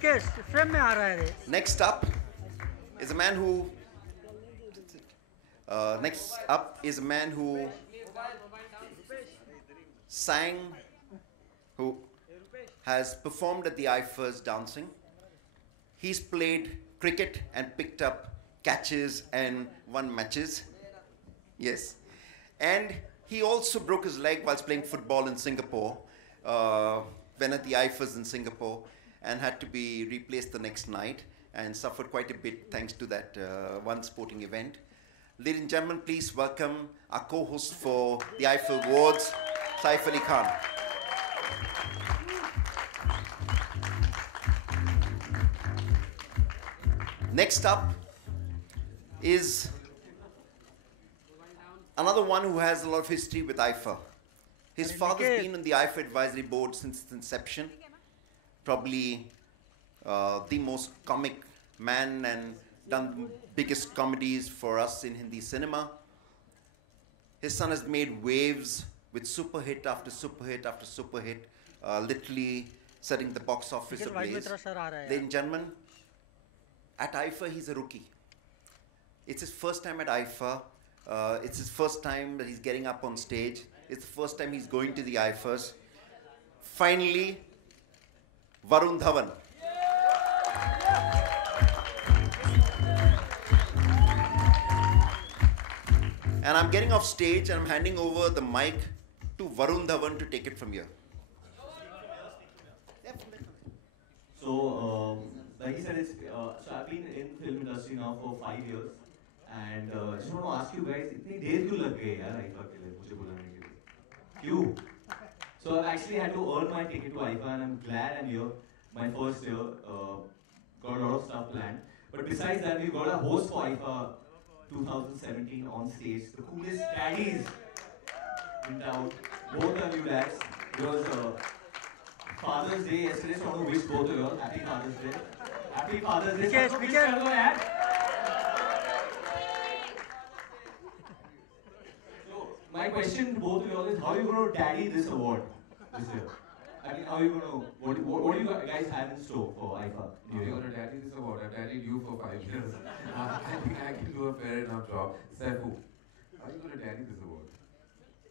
Wicket frame में आ रहा है रे. Next up is a man who. Next up is a man who sang, who has performed at the IFAs dancing. He's played cricket and picked up catches and won matches. Yes. And he also broke his leg whilst playing football in Singapore, when at the IFAs in Singapore, and had to be replaced the next night and suffered quite a bit thanks to that one sporting event. Ladies and gentlemen, please welcome our co-host for the IFA Awards, Saif Ali Khan. Next up is another one who has a lot of history with IFA. His father's been on the IFA advisory board since its inception. Probably the most comic man and done biggest comedies for us in Hindi cinema. His son has made waves with super hit after super hit after super hit, literally setting the box office ablaze. Ladies and gentlemen, at IFA he's a rookie. It's his first time at IFA. It's his first time that he's getting up on stage. It's the first time he's going to the IFAs. Finally, Varun Dhawan. And I'm getting off stage and I'm handing over the mic to Varun Dhawan to take it from here. So, like he said, so I've been in film industry now for 5 years, and I just want to ask you guys, इतनी देर क्यों लग गई यार IFA के लिए मुझे बुलाने के लिए? क्यों? So I've actually had to earn my ticket to IFA, and I'm glad I'm here. My first year, got a lot of stuff planned. But besides that, we've got a host for IFA 2017 on stage, the coolest daddies in town. Both of you lads. It was Father's Day yesterday, so I want to wish both of you all Happy Father's Day. Happy Father's Day. So my question to both of you all is, how are you going to daddy this award this year? I mean, how are you going to, what do you guys have in store for IFA? How are you going to daddy this award? I've daddied you for 5 years. I think I can do a fair enough job. Saifu, how are you going to daddy this award?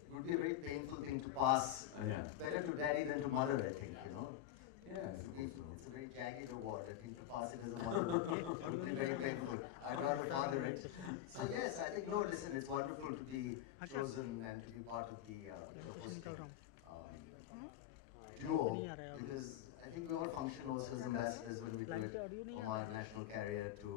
It would be a very painful thing to pass. Yeah. Better to daddy than to mother, I think, you know. Yeah, It's a very jagged award. I think to pass it as a mother would be very painful. I'd rather father it. So yes, I think, no, listen, it's wonderful to be chosen and to be part of the hosting duo, because I think we all function also as ambassadors when we do it, from our national carrier to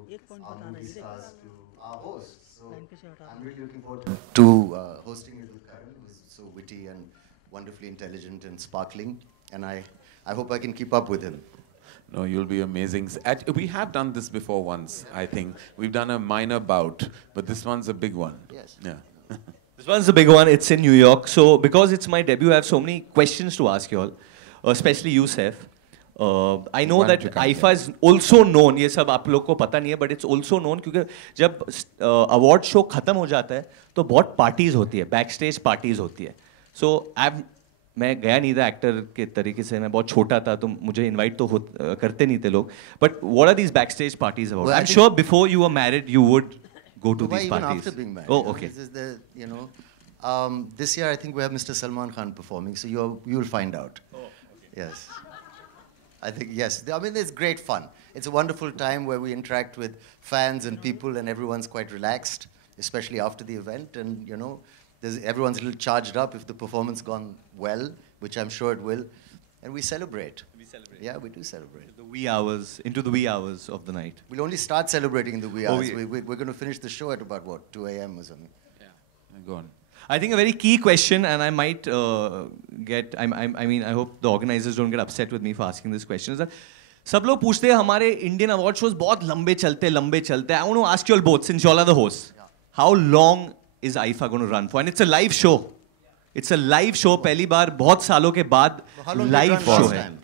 our movie stars to our hosts. So I'm really looking forward to hosting it with Karan, who's so witty and wonderfully intelligent and sparkling, and I hope I can keep up with him. No, you'll be amazing. We have done this before once, I think. We've done a minor bout, but this one's a big one. Yes. Yeah. This one's a big one. It's in New York. So because it's my debut, I have so many questions to ask you all, especially you, Saif. I know that IFA is also known, ये सब आप लोग को पता नहीं है, but it's also known क्योंकि जब award show खत्म हो जाता है तो बहुत parties होती है, backstage parties होती है. So मैं गया नहीं था एक्टर के तरीके से, मैं बहुत छोटा था तो मुझे इनवाइट तो करते नहीं थे लोग. But what are these backstage parties about? Well, I'm sure before you were married you would go to these parties. Even after being married. Oh, okay. This is the, you know, this year I think we have Mr. Salman Khan performing, so you'll find out. Oh, okay. Yes. I think, yes. I mean, it's great fun. It's a wonderful time where we interact with fans and people, and everyone's quite relaxed, especially after the event. And, you know, everyone's a little charged up if the performance gone well, which I'm sure it will. And we celebrate. We celebrate. Yeah, we do celebrate. Into the wee hours of the night. We'll only start celebrating in the wee hours. We're going to finish the show at about, what, 2 a.m. or something? Yeah. Go on. I think a very key question, and I might I mean, I hope the organizers don't get upset with me for asking this question, is that सब लोग पूछते हैं हमारे Indian award shows बहुत लंबे चलते हैं. I want to ask you all both, since you all are the hosts, how long is IFA going to run for? And it's a live show. It's a live show. पहली बार बहुत सालों के बाद live show है.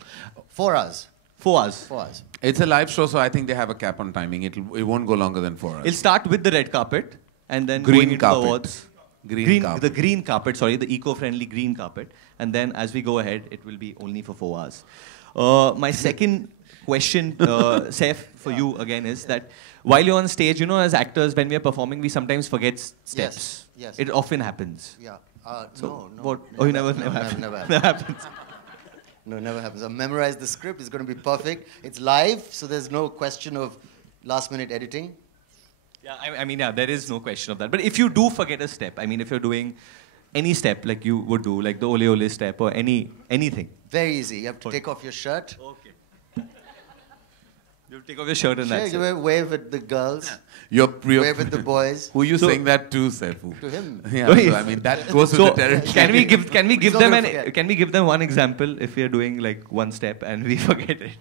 4 hours. 4 hours. 4 hours. It's a live show, so I think they have a cap on timing. It won't go longer than 4 hours. It'll start with the red carpet, and then Green going into carpet. the awards. The green carpet, sorry, the eco-friendly green carpet. And then as we go ahead, it will be only for 4 hours. My second question, Saif, for you again is that while you're on stage, as actors, when we are performing, we sometimes forget steps. Yes. It often happens. Yeah. So no. what? Oh, you never Never happens. happens. happens. No, never happens. I memorized the script. It's going to be perfect. It's live, so there's no question of last-minute editing. Yeah, I mean, there is no question of that. But if you do forget a step, I mean, if you're doing any step like you would do, like the ole ole step or anything. Very easy. You have to take off your shirt. Okay. You take off your shirt and that's it. Wave at the girls. You're Wave at the boys. Who are you saying that to, Saifu? To him. Yeah, No, so, I mean that goes with So the territory. can we give not them gonna forget. can we give them one example if we are doing like one step and we forget it?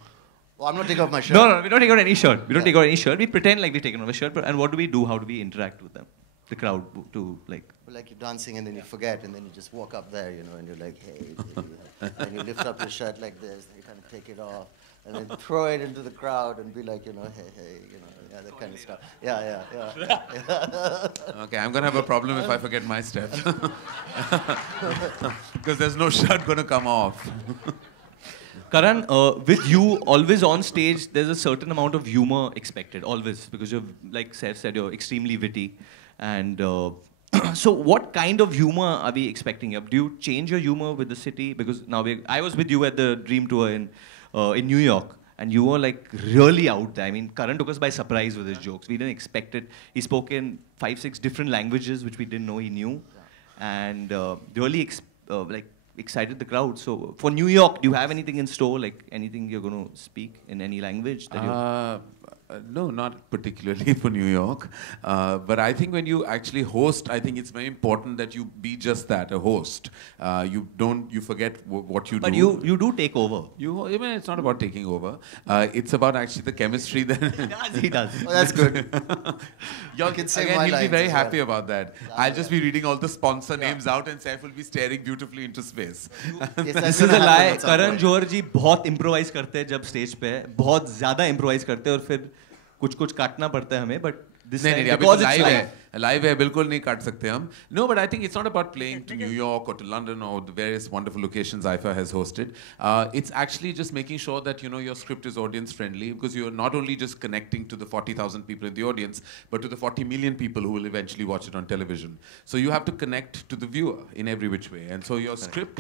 Oh, I'm not taking off my shirt. No, we don't take out any shirt. We don't take out any shirt. We pretend like we've taken off a shirt. And what do we do? How do we interact with them? The crowd to like. Like you're dancing and then you forget and then you just walk up there, and you're like, hey. And you lift up your shirt like this and you kind of take it off and then throw it into the crowd and be like, hey, yeah, that kind of stuff. Yeah. Okay, I'm going to have a problem if I forget my step. Because there's no shirt going to come off. Karan, with you always on stage, there's a certain amount of humor expected, always, because you're, like Saif said, you're extremely witty. And so what kind of humor are we expecting? Do you change your humor with the city? Because now I was with you at the Dream Tour in New York, and you were like really out there. I mean, Karan took us by surprise with his jokes. We didn't expect it. He spoke in 5-6 different languages, which we didn't know he knew. And really excited the crowd. So for New York, do you have anything in store? Like anything you're going to speak in any language? That No, not particularly for New York. But I think when you actually host, I think it's very important that you be just that, a host. You forget what you do. But you do take over. I mean, it's not about taking over. It's about actually the chemistry that... He does. Oh, that's good. Y'all can say again, my he'll be lines very as happy well. about that. I'll just be reading all the sponsor names out and Saif will be staring beautifully into space. This is a lie. Karan Johar ji बहुत improvise करते हैं जब stage पे है, बहुत ज़्यादा improvise करते हैं और फिर कुछ काटना पड़ता है हमें, but this time because it's live. Live है, बिल्कुल नहीं काट सकते हम. No, but I think it's not about playing to New York or to London or the various wonderful locations IFA has hosted. It's actually just making sure that your script is audience friendly, because you're not only just connecting to the 40,000 people in the audience, but to the 40 million people who will eventually watch it on television. So you have to connect to the viewer in every which way. And so your script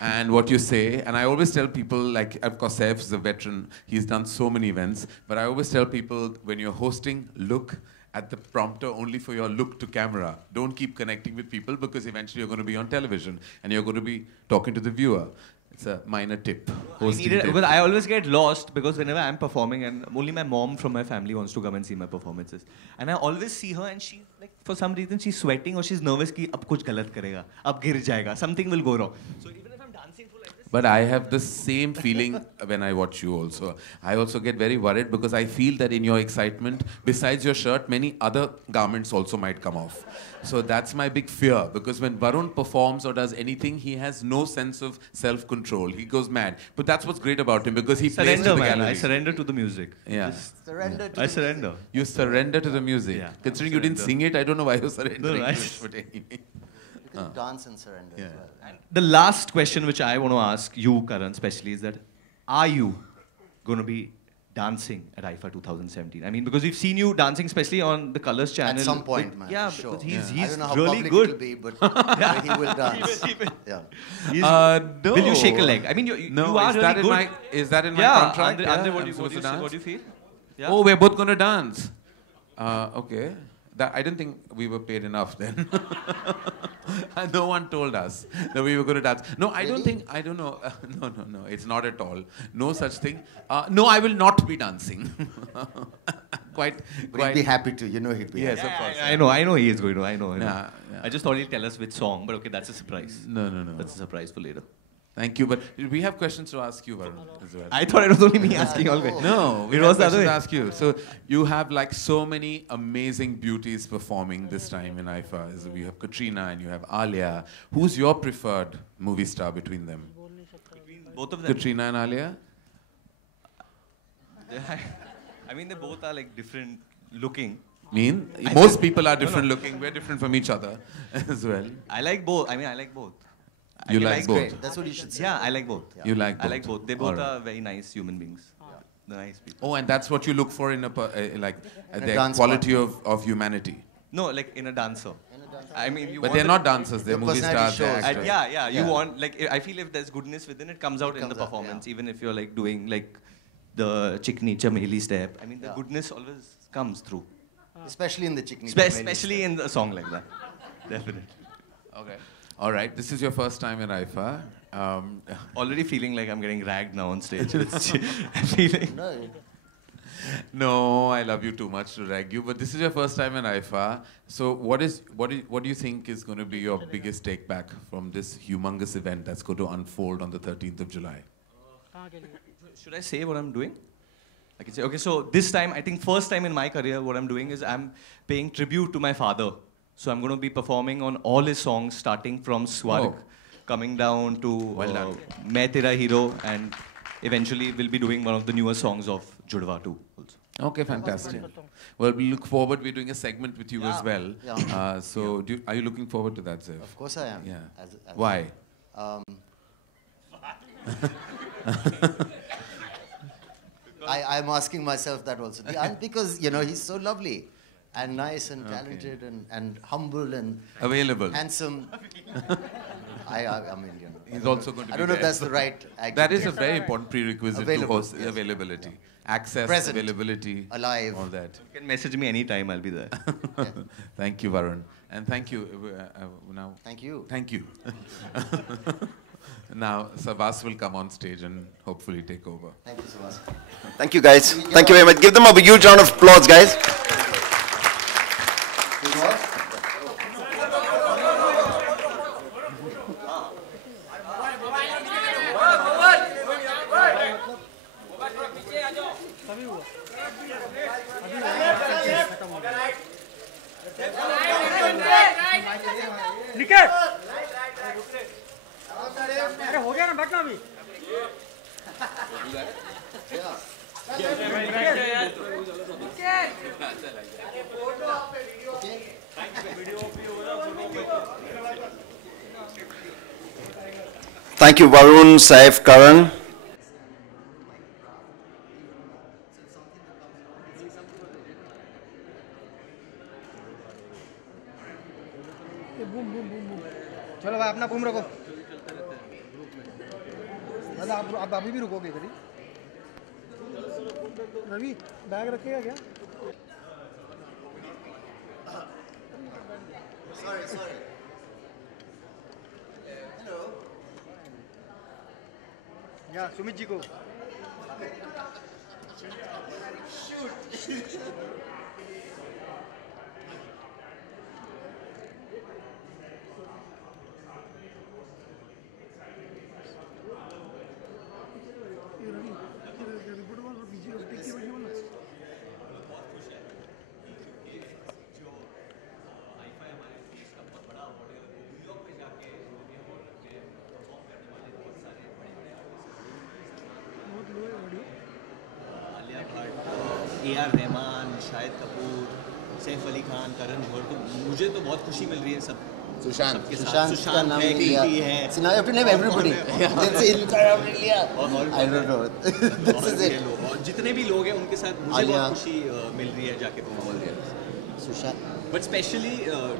and what you say, and I always tell people, like, of course, Saif is a veteran, he's done so many events, but I always tell people, when you're hosting, look at the prompter only for your look to camera. Don't keep connecting with people, because eventually you're going to be on television and you're going to be talking to the viewer. It's a minor tip. But I always get lost because whenever I'm performing, and only my mom from my family wants to come and see my performances, and I always see her and she, like, for some reason she's sweating or she's nervous कि अब कुछ गलत करेगा, अब गिर जाएगा, something will go wrong. So even if I'm dancing for like this. But I have the same feeling when I watch you also. I also get very worried because I feel that in your excitement, besides your shirt, many other garments also might come off. So that's my big fear, because when Varun performs or does anything, he has no sense of self-control. He goes mad. But that's what's great about him, because he plays to the gallery. I surrender to the music. Yeah. Surrender to I the surrender. You surrender to the music. Yeah, Considering you didn't sing it, I don't know why you're surrendering. No, I- to it, but anyway. You can dance and surrender as well. And the last question which I want to ask you, Karan, especially, is that are you going to be dancing at IFA 2017? I mean, because we've seen you dancing, especially on the Colors channel. At some point, man. Yeah, sure. because he's I don't know how really public good. it'll be, but he will dance. Yeah. No. Will you shake a leg? I mean, you are is really that good. In my, is that in my Yeah, contract? Andre, Yeah, what I'm do you supposed to dance? what do you feel? Yeah. Oh, we're both going to dance. Okay. I didn't think we were paid enough then. No one told us that we were going to dance. No, I don't think, I don't know. No, it's not at all. No such thing. No, I will not be dancing. But he'd be happy to, he'd be Yes, happy. of course. I know he is going to. I know. Yeah. I just thought he'll tell us which song, but okay, that's a surprise. No. That's a surprise for later. Thank you, but we have questions to ask you, Varun, as well. I thought it was only me asking all questions. No, we It have was the other questions to way. ask you. So you have like so many amazing beauties performing this time in IFA. So you have Katrina and you have Alia. Who's your preferred movie star between them? Both of them. Katrina and Alia? I mean, they both are like different looking. Most people are different looking. We're different from each other as well. I like both. I mean, I like both. You I like both? Great. That's what you should say. Yeah, I like both. You like both? I like both. They both All right. are very nice human beings. the nice people. Oh, and that's what you look for in a their dance quality of humanity. No, like in a dancer. I mean, you But want they're the- not dancers. They're Your movie personality stars. They're shows. actors. Yeah. You Yeah. want, like, I feel if there's goodness within it, comes out in the comes out, performance. yeah. Even if you're like doing like the Chikni Chameli step. I mean, the Yeah. goodness always comes through. Especially in the Chikni. Especially in a song like that. Definitely. Okay. All right. This is your first time in IFA. Already feeling like I'm getting ragged now on stage. I'm feeling. No, No, I love you too much to rag you. But this is your first time in IFA. So what do you think is going to be your biggest take back from this humongous event that's going to unfold on the 13th of July? Should I say what I'm doing? I can say, okay, so this time, I think first time in my career, what I'm doing is I'm paying tribute to my father. So I'm going to be performing on all his songs, starting from Swarg, Oh. coming down to Well done. Main Tera Hero, and eventually we'll be doing one of the newer songs of Judwa too. Also. Okay, fantastic. Well, we look forward. We're doing a segment with you as well. Yeah. So are you looking forward to that, Zev? of course I am. Yeah. As Why? I'm asking myself that also. And because, you know, he's so lovely and nice and talented and humble and Available. handsome. I mean, you know. He's also going to I be don't know if there. that's the right adjective. That is a very important prerequisite Available, to host yes. availability. Access, Present. availability, Alive. all that. You can message me anytime, I'll be there. Thank you, Varun. And thank you. Now, Thank you. thank you. Now, Savas will come on stage and hopefully take over. Thank you so much. Thank you, guys. Thank you very much. Give them a huge round of applause, guys. Niket अरे हो गया ना बैठना अभी Thank you, Varun, Saif, Karan. चलो भाई अपना boom रखो दादा आप अभी भी रुकोगे इधर ही रवि बैग रखेगा क्या Sorry. या सुमित जी को A.R. रहमान, शाहिद कपूर, सैफ अली खान, करण जौहर, तो मुझे तो बहुत खुशी मिल रही है सब सबके साथ। Sushant का सुशांत नाम है, लिया. कीर्ति है, See, now you have to name everybody. Then say इनका नाम नहीं लिया. और I don't know. This और is ये it. लोग, और जितने भी लोग हैं उनके साथ मुझे आलिया. बहुत खुशी मिल रही है जाके परफॉर्म करके। Sushant. But especially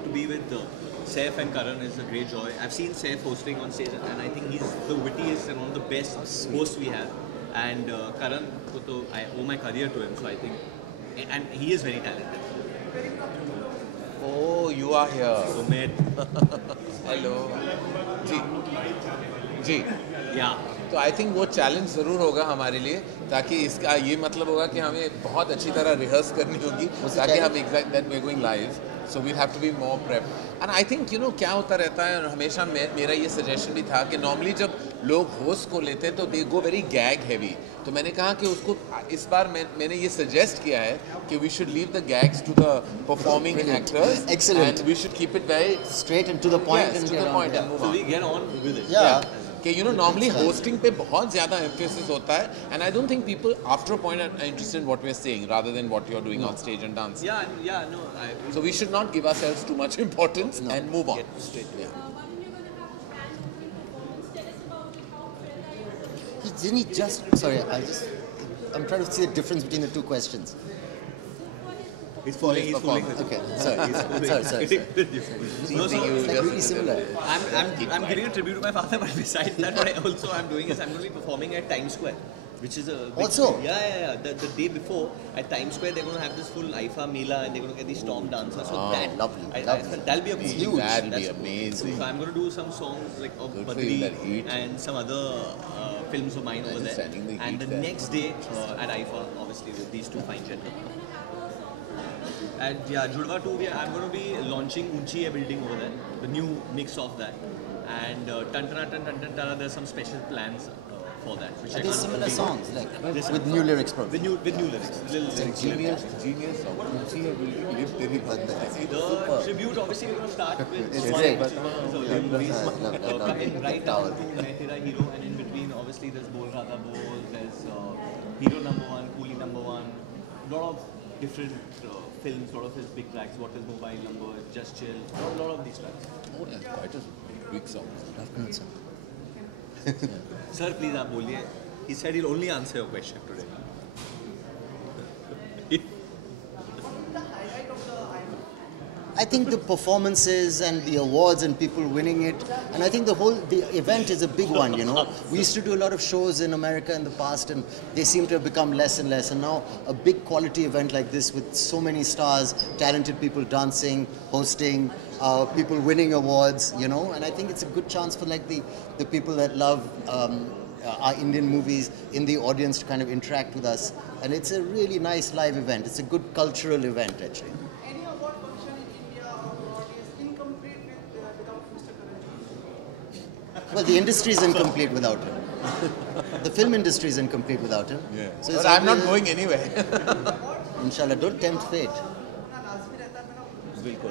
to be with Saif and Karan is a great joy. I've seen Saif hosting on stage, and I think he's the wittiest and one of the best hosts we have. And Karan, I owe my career to him, so I think, and he is very talented. Oh, you are here. So मैं, Hello. जी जी yeah. तो I think वो challenge ज़रूर होगा हमारे लिए ताकि इसका ये मतलब होगा कि हमें बहुत अच्छी तरह रिहर्स करनी होगी ताकि हम exact that we going live so we have to be more prep and I think you know क्या होता रहता है और हमेशा मेरा ये सजेशन भी था कि नॉर्मली जब लोग होस्ट को लेते हैं तो दे गो वेरी गैग हैवी तो मैंने कहा कि उसको इस बार मैंने ये सजेस्ट किया है कि we should leave the gags to the performing actors Excellent. And we should keep it very Straight and to the point. yes, and to get the on. point and move So on. we get on with it. Yeah. कि you know normally hosting पे बहुत ज़्यादा emphasis होता है and I don't think people after a point are interested in what we are saying rather than what you are doing on stage and dance Yeah, no. so we should not give ourselves too much importance and move on Get straight. yeah. Didn't he just... Sorry, I just... I'm trying to see the difference between the two questions. He's falling. Okay, sorry. Sorry. No, so It's like really similar. I'm giving a tribute to my father, but besides that, what I'm doing is I'm going to be performing at Times Square, which is a big, Also? yeah. The day before at Times Square, they're going to have this full IFA Mela and they're going to get these storm dancers. So lovely. that'll be a huge. That'll be That's- amazing. So I'm going to do some songs like of Good for you, that heat. Badri and some other films of mine over there. Understanding the And heat the there. next day at IFA, obviously with these two fine gentlemen. And yeah, Judwa 2, I'm going to be launching Unchi Hai building over there, the new mix of that. And Tantana, there's some special plans for that. Which Are I these can't similar reveal. songs, with new lyrics probably? With new lyrics. Little lyrics. Genius song. Unchi Hai building, live teri baat hai. The tribute, obviously, we're going to start with It's Swan great. Which is one of his earlier movies. love Coming right Towel. down to Main Tera Hero, and in between, obviously, there's Bol Rada Bol, there's Hero number 1, Coolie number 1, a lot of different films, a lot of his big tracks, What is Mobile Number, Just Chill, a lot of these tracks. Oh, that's quite a big song. Sir, please, आप बोलिए. He said he'll only answer your question today. I think the performances and the awards and people winning it, and I think the event is a big one, you know. We used to do a lot of shows in America in the past and they seem to have become less and less, and now a big quality event like this with so many stars, talented people dancing, hosting, people winning awards, you know, and I think it's a good chance for like the people that love our Indian movies in the audience to kind of interact with us, and it's a really nice live event. It's a good cultural event actually. Any award function in India or abroad is incomplete without Mr. Karanji. Well, the industry is incomplete without him. The film industry is incomplete without him. Yeah. So But it's I'm not obvious- going anywhere. Inshallah, don't tempt fate. अपना लाजमी रहता है मैंने बिल्कुल.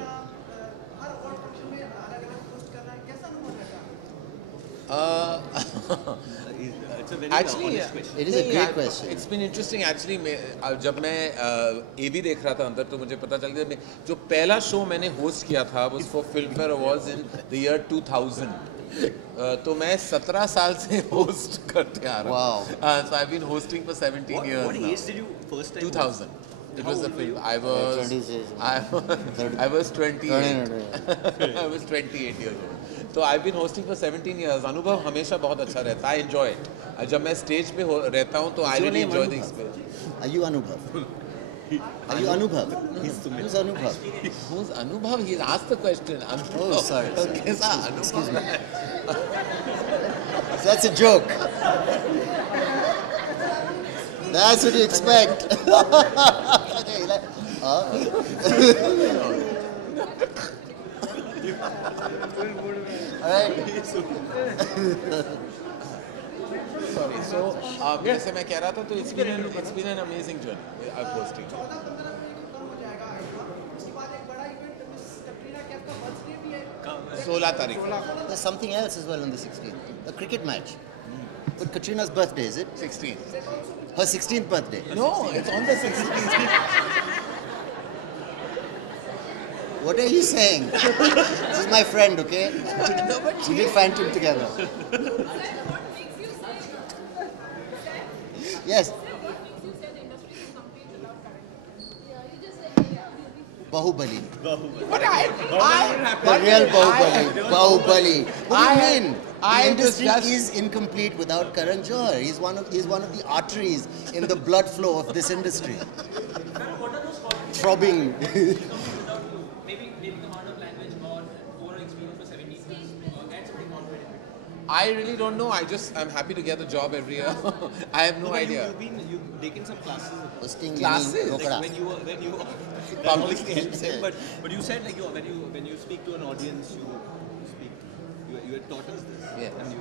हर award function में अलग-अलग post करना है कैसा अनुभव रहता है It's a very Actually, honest question. It is a great question. It's been interesting actually. जब मैं AV देख रहा था अंदर तो मुझे पता चल गया जो पहला शो मैंने होस्ट किया था was for Filmfare Awards in the year 2000. तो मैं 17 साल से होस्ट करते आ रहा Wow. हूँ. So I've been hosting for 17 years What now. age did you first time? 2000. It How was a old were film. you? I was 20s. I was 28. I was 28 years old. So I've been hosting for 17 years. अनुभव हमेशा बहुत अच्छा रहता है. I enjoy it. जब मैं stage पे रहता हूँ तो I really enjoy the experience. Are you Anubhav? Are you Anubhav? Who's Anubhav? Who's Anubhav? He asked the question. Anubhav. Oh, sorry. कैसा Anubhav? Excuse me. That's a joke. That's what you expect. Okay, like, all right. Sorry. So जैसे मैं कह रहा था तो it's been an amazing journey of hosting. 14-15 मई को कम हो जाएगा आएगा उसके बाद एक बड़ा इवेंट मिस कटरीना कैफ का बर्थडे भी है 16 तारीख. There's something else as well on the 16th. A cricket match. But Katrina's birthday, is it? 16. Her 16th birthday. No, it's on the 16th. What are you saying? This is my friend, okay? We did Phantom together. Yes. Bahubali. But The real Bahubali. Bahubali. What do you mean? The I industry just- is incomplete without Karan Johar. He's one of the arteries in the blood flow of this industry. Throbbing. Maybe command of language or overall experience for 17 years. Add something confident. I really don't know. I'm happy to get a job every year. I have no idea. You've taken some classes. Hosting Classes? Like Rokada. when you that Public obviously helps him, speaking. but you said like when you speak to an audience you had taught us this. Yeah. And you,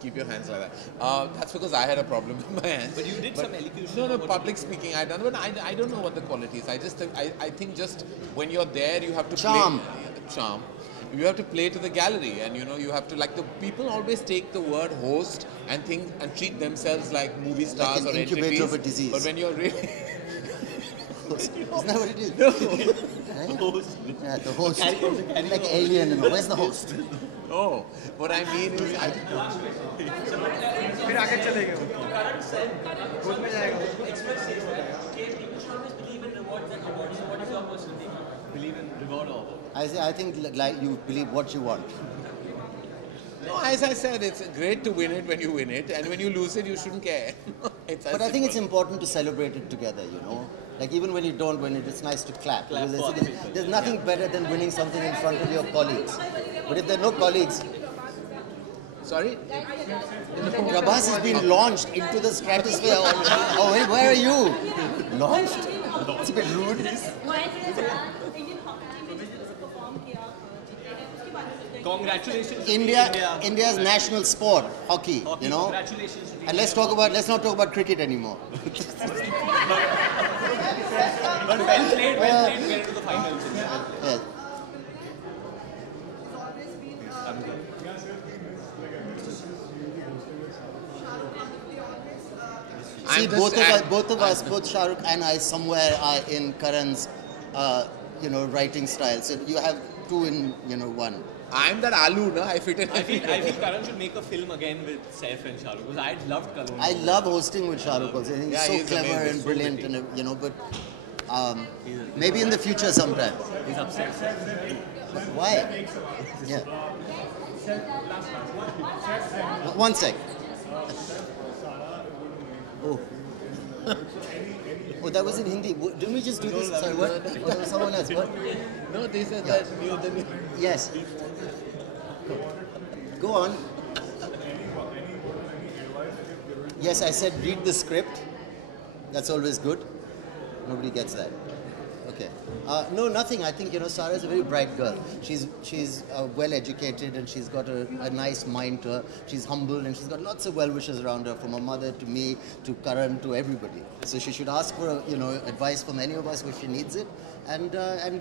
Keep your hands like that. That's because I had a problem with my hands. But you did some elocution. No, What public speaking I done, but I don't know what the quality is. I think just when you're there, you have to Charm. play. Charm. You have to play to the gallery, and you have to the people always take the word host and think and treat themselves like movie stars an or incubator entities. of a disease. But when you're really Isn't that what it is? Right? Host. Yeah, the host. Carry- Like alien. And where's the host? Oh, what I mean is, फिर आगे चलेंगे वो खुद में जाएगा Express says that people should always believe in rewards and awards. So what is your personal take on that? Believe in reward or I think like you believe what you want. no, as I said, it's great to win it when you win it, and when you lose it, you shouldn't care. It's as But I think it's simple. important to celebrate it together, you know. Like even when you don't win it, it's nice to clap. Clap Because for there's, other people. there's nothing better than winning something in front of your colleagues. But if there are no colleagues, Sorry? Prabhas has been launched into the stratosphere. Oh, wait, where are you? Launched? It's a bit rude. congratulations. India's national sport, hockey, you know. Congratulations. to And let's not talk about cricket anymore. But well played. Get into the finals. Yes. See, both of us, both Shah Rukh and I, somewhere are in Karan's, writing style. So you have two in, one. I'm that aloo, no? I fit in. I feel Karan should make a film again with Saif and Shah Rukh because I loved Karan. I love hosting with Shah Rukh also. I think Yeah, he's he's so clever amazing, and so brilliant, witty. and but maybe in the future sometime. He's upset. Why? Yeah. One sec. Oh. Oh, that was in Hindi. Didn't we just do this? Sorry, what? That was someone else. What? No, they said Yeah. the new. Yes. Go on. Yes, I said read the script. That's always good. Nobody gets that. Okay. No, nothing. I think Sarah is a very bright girl. She's well educated and she's got a nice mind to her. She's humble and she's got lots of well wishers around her, from her mother to me to Karan to everybody. So she should ask for advice from any of us if she needs it. And very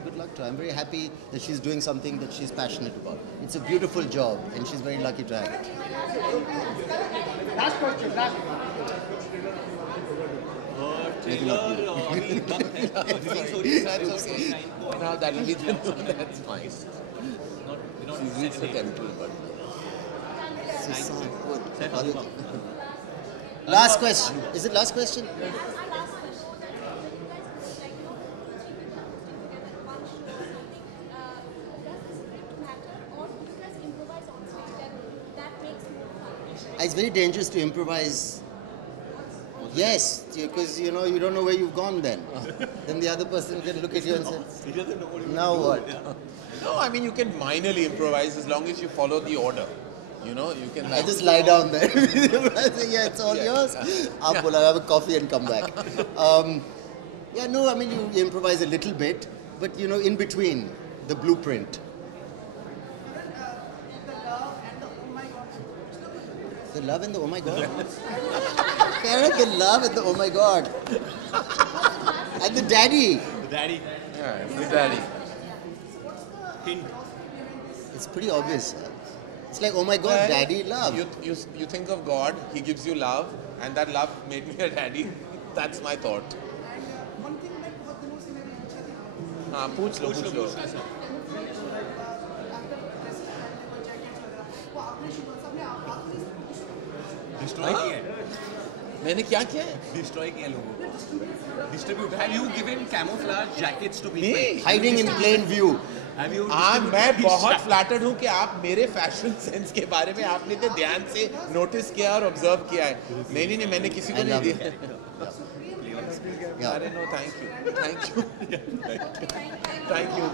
good luck to her. I'm very happy that she's doing something that she's passionate about. It's a beautiful job and she's very lucky to have it. Last question last That's okay. No, that will be that's fine. She reached the temple, but Last question. Is it last question? It's very dangerous to improvise. Yes, because you don't know where you've gone then. Then the other person can look at you and say, now what? no, I mean you can minorly improvise as long as you follow the order. You can. I just lie down there. I say, yeah, it's all yours. I'll have a coffee and come back. I mean you improvise a little bit, but in between the blueprint. The love and the oh my god. Karen, the love and the oh my god. And the daddy. The daddy. Yeah, the daddy. Hint. It's pretty obvious. It's like oh my god, Well, daddy, love. You think of God, He gives you love, and that love made me a daddy. That's my thought. One thing that बहुत दिनों से मेरी इच्छा थी हाँ पूछ लो after dresses पहनने को jackets वगैरह वो आपने शुरू सबने आपने Destroy किया है. मैंने क्या किया है? Destroy किया लोगों को. Distribute. Have you given camouflage jackets to people? Me? Hiding in plain view. Have you? मैं distributed बहुत these फ्लैटर्ड हूँ कि आप मेरे फैशन सेंस के बारे में आपने इतने ध्यान से नोटिस किया और ऑब्जर्व किया है. नहीं मैंने किसी को I नहीं love दिया. Yeah. अरे no, thank you.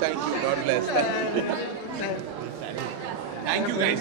God bless. Thank you guys.